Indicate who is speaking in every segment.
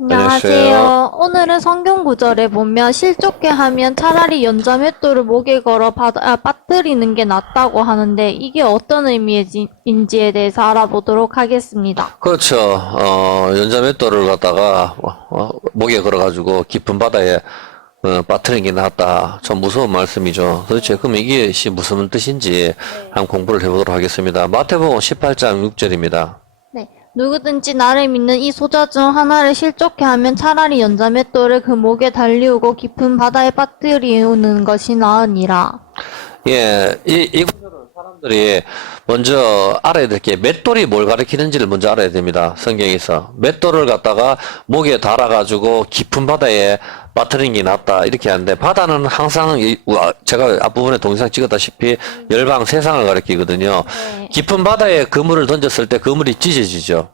Speaker 1: 안녕하세요. 오늘은 성경 구절에 보면 실족게 하면 차라리 연자 맷돌을 목에 걸어 받, 아, 빠뜨리는 게 낫다고 하는데 이게 어떤 의미인지에 대해서 알아보도록 하겠습니다.
Speaker 2: 그렇죠. 어, 연자 맷돌을 갖다가 어, 어, 목에 걸어가지고 깊은 바다에 어, 빠뜨리는 게 낫다. 참 무서운 말씀이죠. 도대체 그럼 이게 시- 무슨 뜻인지 한번 공부를 해보도록 하겠습니다. 마태복음 18장 6절입니다.
Speaker 1: 네. 누구든지 나를 믿는 이 소자 중 하나를 실족해 하면 차라리 연자 맷돌을 그 목에 달리우고 깊은 바다에 빠뜨리우는 것이 나으니라.
Speaker 2: 예, 이, 이 사람들이 먼저 알아야 될 게 맷돌이 뭘 가리키는지를 먼저 알아야 됩니다. 성경에서. 맷돌을 갖다가 목에 달아 가지고 깊은 바다에 빠뜨리는 게 낫다. 이렇게 하는데 바다는 항상 이- 우와, 제가 앞부분에 동영상 찍었다시피 열방 세상을 가리키거든요.
Speaker 1: 네.
Speaker 2: 깊은 바다에 그물을 던졌을 때 그물이 찢어지죠.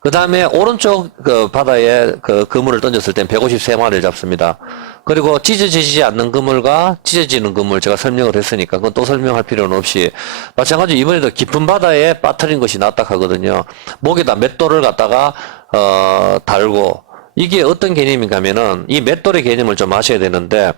Speaker 2: 그 다음에 오른쪽 그 바다에 그 그물을 던졌을 땐 153마리를 잡습니다. 그리고 찢어지지 않는 그물과 찢어지는 그물 제가 설명을 했으니까 그건 또 설명할 필요는 없이 마찬가지로 이번에도 깊은 바다에 빠뜨린 것이 낫다 하거든요. 목에다 맷돌을 갖다가 어 달고 이게 어떤 개념인가 하면은 이 맷돌의 개념을 좀 아셔야 되는데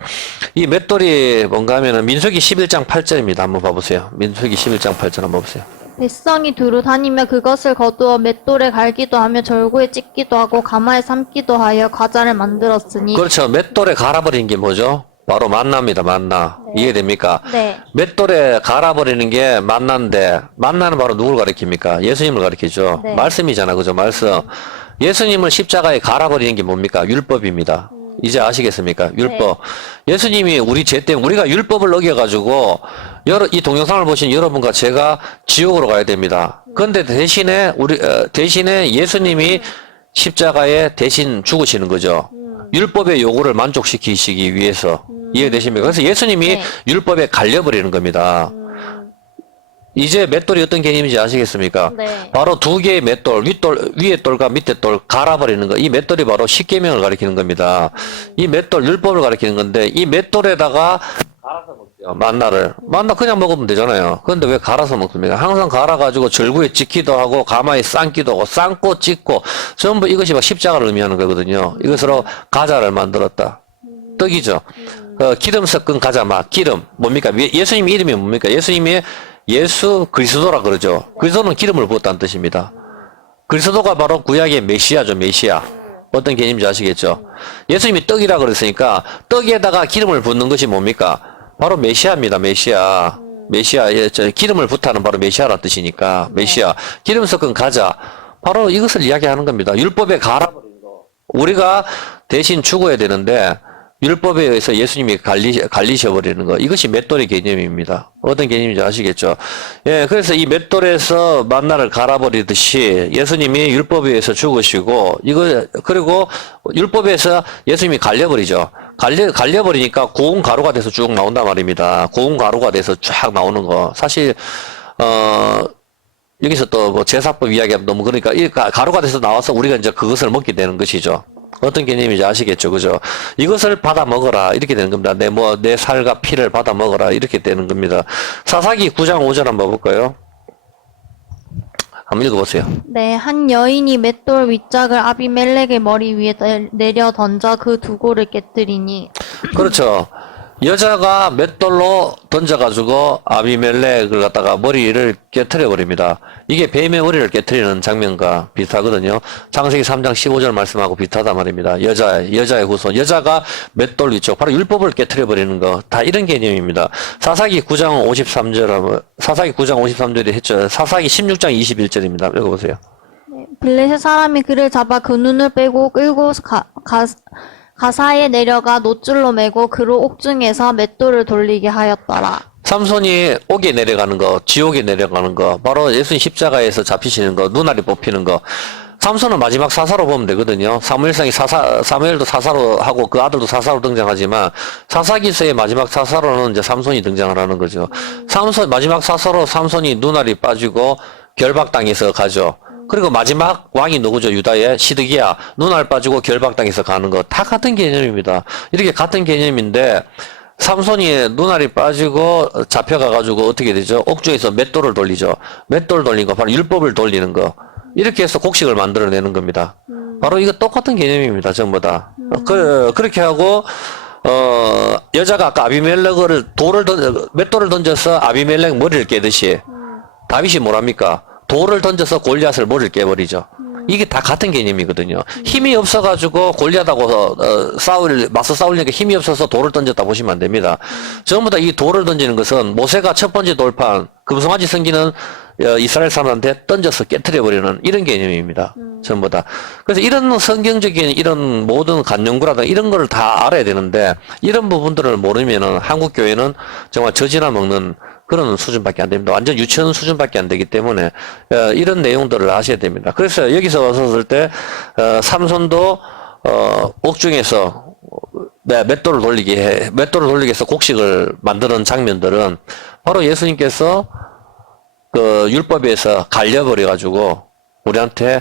Speaker 2: 이 맷돌이 뭔가 하면은 민수기 11장 8절입니다. 한번 봐보세요. 민수기 11장 8절 한번 보세요.
Speaker 1: 백성이 두루 다니며 그것을 거두어 맷돌에 갈기도 하며 절구에 찢기도 하고 가마에 삶기도 하여 과자를 만들었으니
Speaker 2: 그렇죠. 맷돌에 갈아버리는 게 뭐죠? 바로 만나입니다. 만나. 이해됩니까?
Speaker 1: 네.
Speaker 2: 맷돌에 갈아버리는 게 만나인데 만나는 바로 누굴 가리킵니까? 예수님을 가리키죠.
Speaker 1: 네.
Speaker 2: 말씀이잖아. 그죠? 말씀. 예수님을 십자가에 갈아버리는 게 뭡니까? 율법입니다. 이제 아시겠습니까? 율법. 예수님이 우리 죄 때문에 우리가 율법을 어겨가지고 여러 이 동영상을 보신 여러분과 제가 지옥으로 가야 됩니다. 그런데 대신에 우리 어, 대신에 예수님이 십자가에 대신 죽으시는 거죠. 율법의 요구를 만족시키시기 위해서 이해되십니까? 그래서 예수님이
Speaker 1: 네.
Speaker 2: 율법에 갈려버리는 겁니다. 이제 맷돌이 어떤 개념인지 아시겠습니까?
Speaker 1: 네.
Speaker 2: 바로 두 개의 맷돌, 윗돌, 위에 돌과 밑에 돌 갈아버리는 거. 이 맷돌이 바로 십계명을 가리키는 겁니다. 이 맷돌 율법을 가리키는 건데 이 맷돌에다가 갈아서 먹죠. 만나를. 만나 그냥 먹으면 되잖아요. 그런데 왜 갈아서 먹습니까? 항상 갈아가지고 절구에 찍기도 하고 가마에 삶기도 하고 삶고 찍고 전부 이것이 막 십자가를 의미하는 거거든요. 이것으로 가자를 만들었다. 떡이죠. 어, 기름 섞은 가자 맛, 기름. 뭡니까? 예- 예수님 이름이 뭡니까? 예수님이 예수 그리스도라 그러죠. 그리스도는 기름을 부었다는 뜻입니다. 그리스도가 바로 구약의 메시아죠, 메시아. 어떤 개념인지 아시겠죠? 예수님이 떡이라 그랬으니까 떡에다가 기름을 붓는 것이 뭡니까? 바로 메시아입니다, 메시아. 메시아, 예, 저 기름을 붓다는 바로 메시아라 뜻이니까 메시아. 기름 섞은 가자. 바로 이것을 이야기하는 겁니다. 율법에 갈아버린 거. 우리가 대신 죽어야 되는데 율법에 의해서 예수님이 갈리, 갈리셔버리는 거. 이것이 맷돌의 개념입니다. 어떤 개념인지 아시겠죠? 예, 그래서 이 맷돌에서 만나를 갈아버리듯이 예수님이 율법에 의해서 죽으시고, 이거, 그리고 율법에서 예수님이 갈려버리죠. 갈려, 갈려버리니까 고운 가루가 돼서 쭉 나온단 말입니다. 고운 가루가 돼서 쫙 나오는 거. 사실, 어, 여기서 또 뭐 제사법 이야기하면 너무 그러니까 이 가- 가루가 돼서 나와서 우리가 이제 그것을 먹게 되는 것이죠. 어떤 개념인지 아시겠죠, 그죠? 이것을 받아 먹어라 이렇게 되는 겁니다. 내 뭐 내 살과 피를 받아 먹어라 이렇게 되는 겁니다. 사사기 9장 5절 한번 볼까요? 한번 읽어보세요.
Speaker 1: 네, 한 여인이 맷돌 윗짝을 아비멜렉의 머리 위에 내- 내려 던져 그 두고를 깨뜨리니
Speaker 2: 그렇죠. 여자가 맷돌로 던져가지고 아비멜렉을 갖다가 머리를 깨트려 버립니다. 이게 뱀의 머리를 깨트리는 장면과 비슷하거든요. 창세기 3장 15절 말씀하고 비슷하단 말입니다. 여자, 여자의 후손. 여자가 맷돌 위쪽, 바로 율법을 깨트려 버리는 거. 다 이런 개념입니다. 사사기 9장 53절, 사사기 9장 53절이 했죠. 사사기 16장 21절입니다. 읽어보세요.
Speaker 1: 블레셋 사람이 그를 잡아 그 눈을 빼고 끌고 가, 가, 가사에 내려가 노줄로 매고 그로 옥중에서 맷돌을 돌리게 하였더라.
Speaker 2: 삼손이 옥에 내려가는 거, 지옥에 내려가는 거, 바로 예수님 십자가에서 잡히시는 거, 눈알이 뽑히는 거. 삼손은 마지막 사사로 보면 되거든요. 사무엘상이 사사, 사무엘도 사사로 하고 그 아들도 사사로 등장하지만 사사기서의 마지막 사사로는 이제 삼손이 등장을 하는 거죠. 삼손, 마지막 사사로 삼손이 눈알이 빠지고 결박당해서 가죠. 그리고 마지막 왕이 누구죠? 유다의 시드기야. 눈알 빠지고 결박당해서 가는 거. 다 같은 개념입니다. 이렇게 같은 개념인데, 삼손이 눈알이 빠지고 잡혀가가지고 어떻게 되죠? 옥중에서 맷돌을 돌리죠. 맷돌 돌린 거, 바로 율법을 돌리는 거. 이렇게 해서 곡식을 만들어내는 겁니다. 바로 이거 똑같은 개념입니다. 전부 다. 그, 그렇게 하고, 어, 여자가 아까 아비멜렉을 돌을 던, 맷돌을 던져서 아비멜렉 머리를 깨듯이 다윗이 뭐랍니까? 돌을 던져서 골리앗을 머리를 깨버리죠. 이게 다 같은 개념이거든요. 힘이 없어가지고 골리앗하고 어, 싸울 맞서 싸우려니까 힘이 없어서 돌을 던졌다 보시면 안 됩니다. 전부 다 이 돌을 던지는 것은 모세가 첫 번째 돌판 금송아지 성기는 어, 이스라엘 사람한테 던져서 깨뜨려 버리는 이런 개념입니다. 전부 다. 그래서 이런 성경적인 이런 모든 간용구라든가 이런 걸 다 알아야 되는데 이런 부분들을 모르면은 한국 교회는 정말 젖이나 먹는 그런 수준밖에 안 됩니다. 완전 유치원 수준밖에 안 되기 때문에 어, 이런 내용들을 아셔야 됩니다. 그래서 여기서 왔었을 때 어, 삼손도 어, 옥중에서 네, 맷돌을 돌리게 해, 맷돌을 돌리게 해서 곡식을 만드는 장면들은 바로 예수님께서 그 율법에서 갈려버려 가지고 우리한테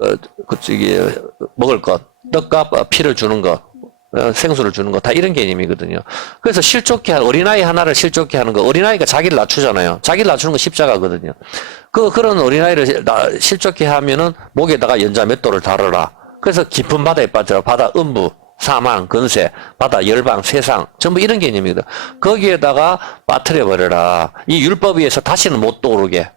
Speaker 2: 어, 그 저기 먹을 것 떡과 피를 주는 것 어, 생수를 주는 것다 이런 개념이거든요. 그래서 실족해 한 어린아이 하나를 실족해 하는 거 어린아이가 자기를 낮추잖아요. 자기를 낮추는 거 십자가거든요. 그 그런 어린아이를 나- 실족해 하면은 목에다가 연자 맷돌을 달아라. 그래서 깊은 바다에 빠져라. 바다 음부 사망, 근세, 바다, 열방, 세상, 전부 이런 개념이거든. 거기에다가 빠뜨려 버려라. 이 율법에 의해서 다시는 못 떠오르게.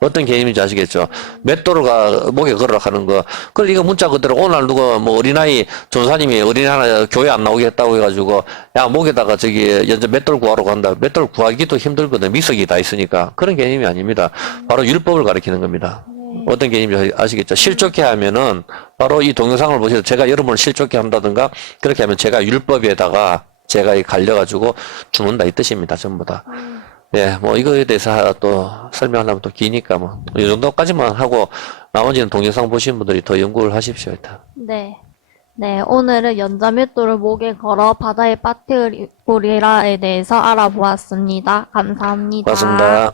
Speaker 2: 어떤 개념인지 아시겠죠? 맷돌을 가, 목에 걸으라 하는 거. 그래, 이거 문자 그대로 오늘 누가 뭐 어린아이, 전사님이 어린이 하나 교회 안 나오게 했다고 해가지고, 야, 목에다가 저기, 연전 맷돌 구하러 간다. 맷돌 구하기도 힘들거든. 미석이 다 있으니까. 그런 개념이 아닙니다. 바로 율법을 가리키는 겁니다. 어떤 개념인지 아시겠죠? 실족해 하면은 바로 이 동영상을 보셔서 제가 여러분을 실족해 한다든가 그렇게 하면 제가 율법에다가 제가 이 갈려가지고 죽는다 이 뜻입니다. 전부 다. 예, 뭐 이거에 대해서 또 설명하려면 또 기니까 뭐 이 정도까지만 하고 나머지는 동영상 보신 분들이 더 연구를 하십시오. 일단.
Speaker 1: 네. 네, 오늘은 연자맷돌을 목에 걸어 바다에 빠뜨리라에 대해서 알아보았습니다. 감사합니다.
Speaker 2: 고맙습니다.